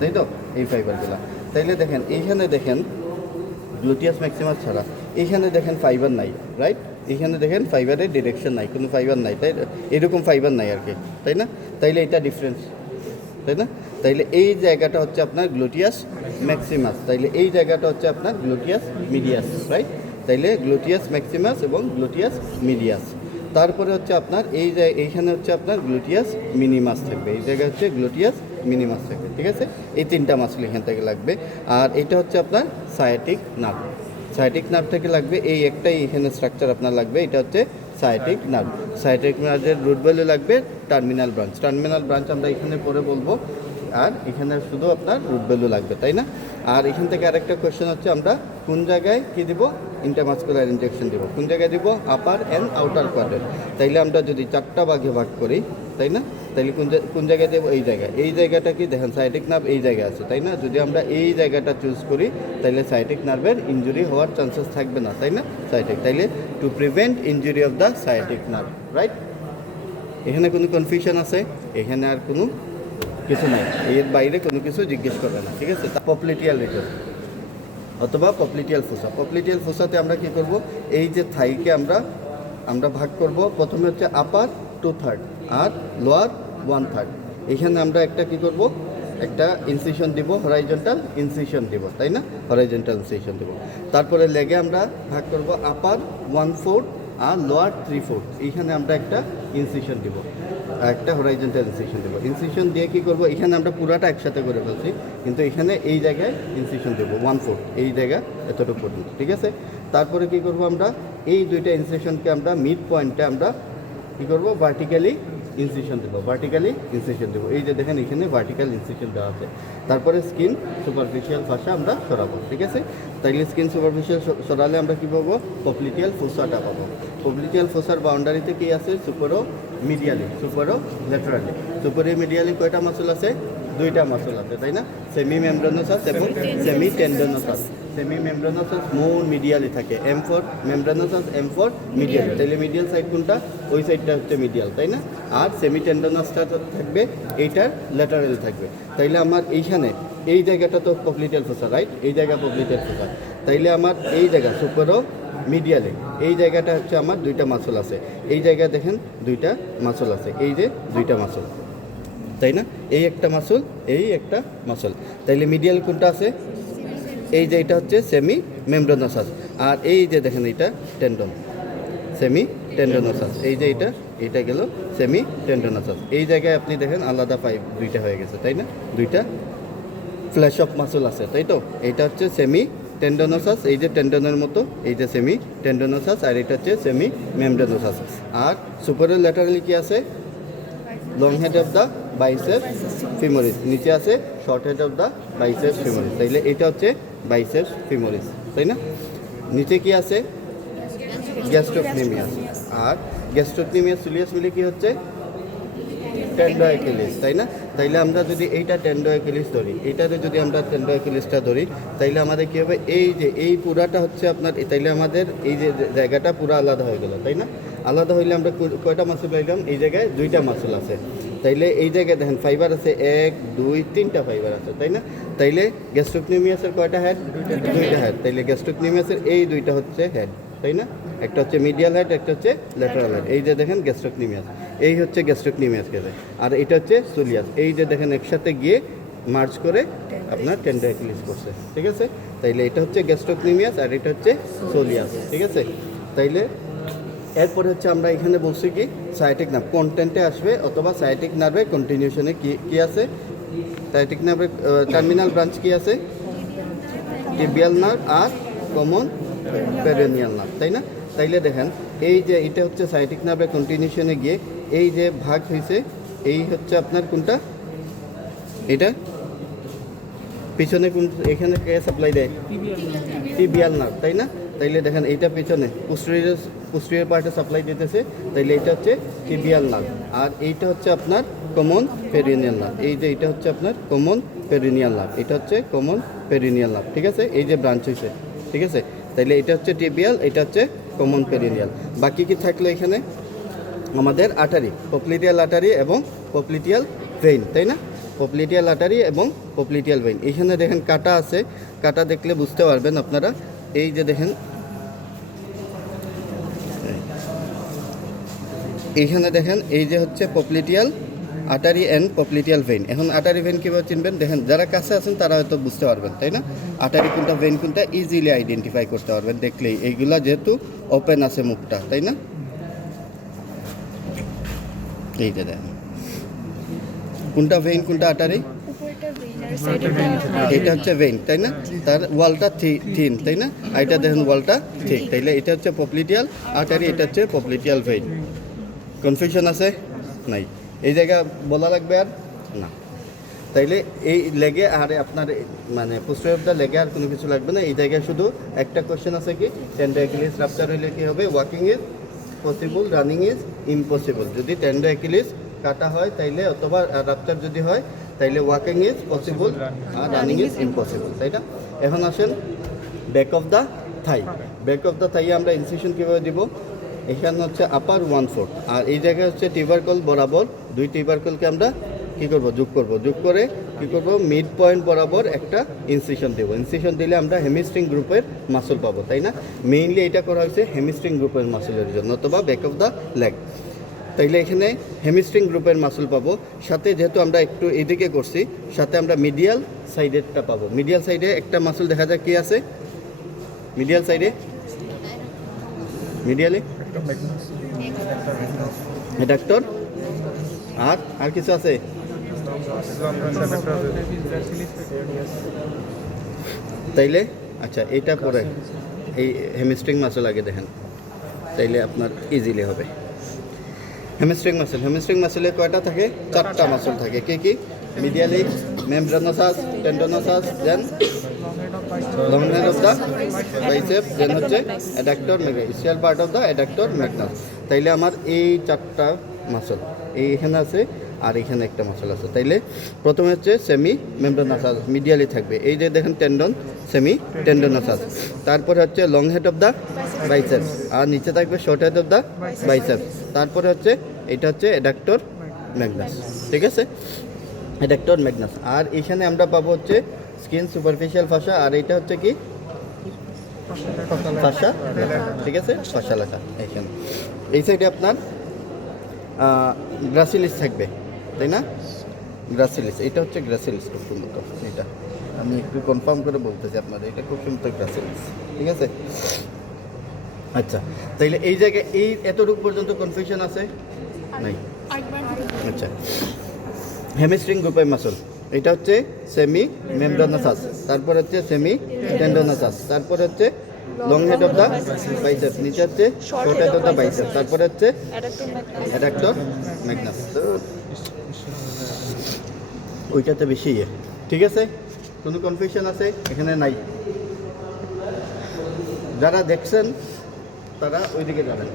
তাই তো এই ফাইবারগুলো। তাইলে দেখেন এইখানে দেখেন গ্লুটিয়াস ম্যাক্সিমাস ছাড়া এইখানে দেখেন ফাইবার নাই, রাইট? এইখানে দেখেন ফাইবারের ডিরেকশন নাই, কোনো ফাইবার নাই, তাই এরকম ফাইবার নাই আর কি, তাই না? তাইলে এটা ডিফারেন্স, তাই না? তাইলে এই জায়গাটা হচ্ছে আপনার গ্লুটিয়াস ম্যাক্সিমাস, তাইলে এই জায়গাটা হচ্ছে আপনার গ্লুটিয়াস মিডিয়াস, রাইট? তাইলে গ্লুটিয়াস ম্যাক্সিমাস এবং গ্লুটিয়াস মিডিয়াস। তারপরে হচ্ছে আপনার এইখানে হচ্ছে আপনার গ্লুটিয়াস মিনিমাস থাকবে, এই জায়গায় হচ্ছে গ্লুটিয়াস মিনিমাস থাকবে, ঠিক আছে? এই তিনটা মাসল এখান থেকে লাগবে। আর এটা হচ্ছে আপনার সায়াটিক নার্ভ, সায়াটিক নার্ভ থেকে লাগবে এই একটাই এখানে স্ট্রাকচার আপনার লাগবে, এটা হচ্ছে সায়াটিক নার্ভ। সায়াটিক নার্ভের রুট ভ্যালু লাগবে টার্মিনাল ব্রাঞ্চ, টার্মিনাল ব্রাঞ্চ আমরা এখানে পরে বলবো। আর এখানে শুধু আপনার রুট ভ্যালু লাগবে, তাই না? আর এখান থেকে আরেকটা কোয়েশ্চেন হচ্ছে আমরা কোন জায়গায় কী দিব, ইন্টারমাসকুলার ইনজেকশন দিব, কোন জায়গায় দিব, আপার অ্যান্ড আউটার কোয়াড্রেন্ট। তাইলে আমরা যদি 4টা ভাগে ভাগ করি, তাই না? তাইলে কোন জায়গায় দেবো, এই জায়গায়। এই জায়গাটা কি দেখেন সায়াটিক নার্ভ এই জায়গায় আছে, তাই না? যদি আমরা এই জায়গাটা চুজ করি তাইলে সায়াটিক নার্ভের ইনজুরি হওয়ার চান্সেস থাকবে না, তাই না? সায়াটিক, তাইলে to prevent injury of the sciatic nerve, right? এখানে কোনো কনফিউশন আছে? এখানে আর কোনো কিছু নাই, এর বাইরে কোনো কিছু জিজ্ঞেস করবে না, ঠিক আছে? পপলিটিয়াল রিজন অথবা পপলিটিয়াল ফোসা। পপলিটিয়াল ফোসাতে আমরা কি করব, এই যে থাইকে আমরা ভাগ করব, প্রথমে হচ্ছে আপার 2/3 আর লোয়ার 1/3। এখানে আমরা একটা কি করব, একটা ইনসিশন দিব, হরাইজন্টাল ইনসিশন দিব, তাই না? হরাইজন্টাল ইনসিশন দিব। তারপরে লেগে আমরা ভাগ করব আপার 1/4 আর লোয়ার 3/4। এইখানে আমরা একটা ইনসিশন দিব, একটা হরাইজন্টাল ইনসিশন দেবো। ইনসিশন দিয়ে কী করবো, এখানে আমরা পুরাটা একসাথে করে ফেলছি, কিন্তু এখানে এই জায়গায় ইনসিশন দেবো 1/4, এই জায়গা এতটুকু পর্যন্ত, ঠিক আছে? তারপরে কি করব, আমরা এই দুইটা ইনসিশনকে আমরা মিড পয়েন্টে আমরা কী করবো, ভার্টিক্যালি ইনসিশন দেবো, ভার্টিক্যালি ইনসিশন দেবো। এই যে দেখেন এখানে ভার্টিক্যাল ইনসিশন দেওয়া আছে। তারপরে স্কিন সুপারফিশিয়াল ফাঁসা আমরা সরাবো, ঠিক আছে? তাইলে স্কিন সুপারফিশিয়াল সরালে আমরা কী পাবো, পপলিটিয়াল ফোসাটা পাবো। পপলিটিয়াল ফোসার বাউন্ডারিতে কি আছে, সুপারো মিডিয়ালি, সুপারো ল্যাটারালি। সুপারো মিডিয়ালি কয়টা মাসল আছে, 2টা মাসল আছে, তাই না? সেমি মেমব্রানোসাস এবং সেমি টেন্ডনোসাস। সেমি মেমব্রানোসাস মোর মিডিয়ালি থাকে, M4 মেমব্রানোসাস, M4 মিডিয়ালি। তাইলে মিডিয়াল সাইড কোনটা, ওই সাইডটা হচ্ছে মিডিয়াল, তাই না? আর সেমি টেন্ডনোসাসটা থাকবে এইটার ল্যাটারাল থাকবে। তাইলে আমার এইখানে এই জায়গাটা তো পপলিটিয়াল ফোসা, রাইট? এই জায়গা পপলিটিয়াল ফোসা। তাইলে আমার এই জায়গা সুপারো মিডিয়ালে এই জায়গাটা হচ্ছে আমার 2টা মাসল আছে। এই জায়গায় দেখেন 2টা মাসল আছে, এই যে 2টা মাসল, তাই না? এই একটা মাসল, এই একটা মাসল। তাইলে মিডিয়াল কোনটা আছে, এই যে এটা হচ্ছে সেমি মেমব্রানোসাস। আর এই যে দেখেন এটা টেন্ডন, সেমি টেন্ডনোসাস। এই যে এটা গেল সেমি টেন্ডনোসাস। এই জায়গায় আপনি দেখেন আলাদা 2টা হয়ে গেছে, তাই না? 2টা ফ্ল্যাশ অফ মাসল আছে, তাই তো? এটা হচ্ছে সেমি টেন্ডনোসাস, এই যে টেন্ডনের মতো, এই যে সেমি টেন্ডনোসাস, আর এটা হচ্ছে সেমি মেমব্রানোসাস। আর সুপারো ল্যাটারালি কি আছে, long head of the biceps femoris, নিচে আছে short head of the biceps femoris. তাইলে এটা হচ্ছে বাইসেপস ফিমোরিস, তাই না? নিচে কি আছে, গ্যাস্ট্রোকনেমিয়াস। আর গ্যাস্ট্রোকনেমিয়াস সোলিয়াস মিলে কি হচ্ছে, টেন্ডোঅ্যাকিলিস, তাই না? তাইলে আমরা যদি এইটা টেন্ডোঅ্যাকিলিস ধরি, এইটাতে যদি আমরা টেন্ডোঅ্যাকিলিসটা ধরি, তাইলে আমাদের কী হবে, এই যে এই পুরাটা হচ্ছে আপনার, তাইলে আমাদের এই যে জায়গাটা পুরো আলাদা হয়ে গেল, তাই না? আলাদা হইলে আমরা কয়টা মাসল পাইলাম, এই জায়গায় 2টা মাসল আছে। তাইলে এই জায়গায় দেখেন ফাইবার আছে 1 2 3টা ফাইবার আছে, তাই না? তাইলে গ্যাস্ট্রোকনেমিয়াসের কয়টা হেড, 2টা হেড। তাইলে গ্যাস্ট্রোকনেমিয়াসের এই 2টা হচ্ছে হেড, তাই না? একটা হচ্ছে মিডিয়াল হেড, একটা হচ্ছে ল্যাটারাল হেড। এই যে দেখেন গ্যাস্ট্রোকনেমিয়াস, এই হচ্ছে গ্যাস্ট্রোকনেমিয়াস কেসে। আর এটা হচ্ছে সোলিয়াস, এই যে দেখেন একসাথে গিয়ে মার্চ করে আপনার টেন্ডোঅ্যাকিলিস করছে, ঠিক আছে? তাইলে এটা হচ্ছে গ্যাস্ট্রোকনেমিয়াস আর এটা হচ্ছে সোলিয়াস, ঠিক আছে? তাইলে এরপরে হচ্ছে আমরা এখানে বলছি কি, সায়াটিক নার্ভ কন্টেন্টে আসবে অথবা সায়াটিক নার্ভের কন্টিনিউশনে কি আছে, সায়াটিক নার্ভের টার্মিনাল ব্রাঞ্চ কি আছে, টিবিয়াল নার্ভ আর কমন পেরিনিয়াল নার্ভ, তাই না? তাইলে দেখেন এই যে এটা হচ্ছে সায়াটিক নার্ভের কন্টিনিউশনে গিয়ে এই যে ভাগ হয়েছে, এই হচ্ছে আপনার কোনটা, এটা পিছনে কোন, এখানে কে সাপ্লাই দেয়, টিবিয়াল নার্ভ, তাই না? তাইলে দেখেন এইটা পিছনে পোস্টেরিয়র পার্টে সাপ্লাই দিতেছে, তাইলে এটা হচ্ছে টিবিয়াল নার্ভ। আর এইটা হচ্ছে আপনার কমন পেরিনিয়াল নার্ভ। এই যে এটা হচ্ছে আপনার কমন পেরিনিয়াল নার্ভ, এটা হচ্ছে কমন পেরিনিয়াল নার্ভ, ঠিক আছে? এই যে ব্রাঞ্চ হয়েছে, ঠিক আছে? তাইলে এটা হচ্ছে টিবিয়াল, এটা হচ্ছে কমন পেরিনিয়াল। বাকি কি থাকলো এখানে, আমাদের আর্টারি, পপলিটিয়াল আর্টারি এবং পপলিটিয়াল ভেইন, তাই না? পপ্লিটিয়াল আর্টারি এবং পপ্লিটিয়াল ভেইন। এইখানে দেখেন কাটা আছে, কাটা দেখলে বুঝতে পারবেন আপনারা। এই যে দেখেন এইখানে দেখেন এই যে হচ্ছে পপ্লিটিয়াল আর্টারি অ্যান্ড পপ্লিটিয়াল ভেইন। এখন আর্টারি ভেইন কীভাবে চিনবেন দেখেন, যারা কাছে আছেন তারা হয়তো বুঝতে পারবেন, তাই না? আর্টারি কোনটা ভেইন কোনটা ইজিলি আইডেন্টিফাই করতে পারবেন দেখলেই, এইগুলা যেহেতু ওপেন আছে মুখটা, তাই না? এই যে দেখেন কোনটা ভেইন কোনটা আর্টারি, এটা হচ্ছে ভেইন, তাই না? তার ওয়ালটা থিন, তাই না? আর এটা দেখেন ওয়ালটা ঠিক, তাইলে এটা হচ্ছে পপ্লিটিয়াল আর্টারি, এটা হচ্ছে পপ্লিটিয়াল ভেইন। কনফিউশন আছে? নাই। এই জায়গা বলা লাগবে আর না। তাইলে এই লেগে আর আপনার মানে পোস্টার অফ দ্য লেগে আর কোনো কিছু লাগবে না। এই জায়গায় শুধু একটা কোশ্চেন আছে কি, টেন্ডার অ্যাকিলিস রাপচার হলে কী হবে? Walking is possible, running is impossible. যদি টেন্ডার অ্যাকিলিস কাটা হয় তাইলে, অথবা রাপচার যদি হয় তাইলে ওয়াকিং ইজ পসিবল আর রানিং ইজ ইম্পসিবল, তাই না? এখন আসেন back of the thigh. Back of the থাইয়ে আমরা ইনসিশন কীভাবে দিব? এখানে হচ্ছে আপার 1/4, আর এই জায়গায় হচ্ছে টিউবারকল বরাবর, দুই টিউবারকলকে আমরা কী করব? যোগ করব। যোগ করে কী করব? মিড পয়েন্ট বরাবর একটা ইনসিশন দেবো। ইনসিশন দিলে আমরা হেমিস্ট্রিং গ্রুপের মাসল পাবো, তাই না? মেইনলি এটা করা হয়েছে হেমিস্ট্রিং গ্রুপের মাসলের জন্য, অথবা ব্যাক অফ দ্য লেগ। তাইলে এখানে হেমিস্ট্রিং গ্রুপের মাসল পাবো, সাথে যেহেতু আমরা একটু এদিকে করছি, সাথে আমরা মিডিয়াল সাইডেরটা পাবো। মিডিয়াল সাইডে একটা মাসল দেখা যায় কি আছে মিডিয়াল সাইডে, মিডিয়ালে অ্যাডাক্টর, আর কিছু আছে? তাইলে আচ্ছা, এইটা পরে এই হেমিস্ট্রিং মাসল আগে দেখেন, তাইলে আপনার ইজিলি হবে। হেমিস্ট্রিং মাসলে কয়টা থাকে? 4টা মাসল থাকে। কি? Medially membranosus, tendinosus, then long head of the bicep, then হচ্ছে adductor magnus, ischial part of the adductor magnus. তাইলে আমার এই 4টা মাসল এইখানে আছে, আর এখানে একটা মাসল আছে। তাইলে প্রথমে হচ্ছে সেমি মেমব্রানোসাস, মিডিয়ালি থাকবে। এই যে দেখেন টেন্ডন, সেমি টেন্ডনোসাস। তারপরে হচ্ছে long head of the bicep, আর নিচে থাকবে short head of the bicep. তারপরে হচ্ছে এটা হচ্ছে অ্যাডাক্টর ম্যাগনাস, ঠিক আছে? Adductor Magnus. আর এখানে আমরা পাবো হচ্ছে স্কিন সুপারফিশিয়াল ফাসা, আর এটা হচ্ছে কি ফাসা, ঠিক আছে? ফাসা লেখা এখানে। এই সাইডে আপনার গ্রাসিলিস থাকবে, তাই না? গ্রাসিলিস, এটা হচ্ছে গ্রাসিলিস, খুব সুন্দর। এটা আমি একটু কনফার্ম করে বলতেছি আপনাদের, এটা খুব সুন্দর গ্রাসিলিস, ঠিক আছে? আচ্ছা, তাইলে এই জায়গায় এই এতটুকু পর্যন্ত কনফিউশন আছে? নাই। আচ্ছা, হেমিস্ট্রিং গ্রুপের মাসল, এটা হচ্ছে সেমি মেমব্রানোসাস, তারপর হচ্ছে সেমি টেন্ডনোসাস, তারপর হচ্ছে long head of the bicep, নিচে হচ্ছে short head of the bicep, তারপর হচ্ছে অ্যাডাক্টর ম্যাগনাস। তো ওইটাতে বেশি ঠিক আছে? কোনো কনফিউশন আছে? এখানে নাই। যারা দেখছেন তারা ওইদিকে যাবেন।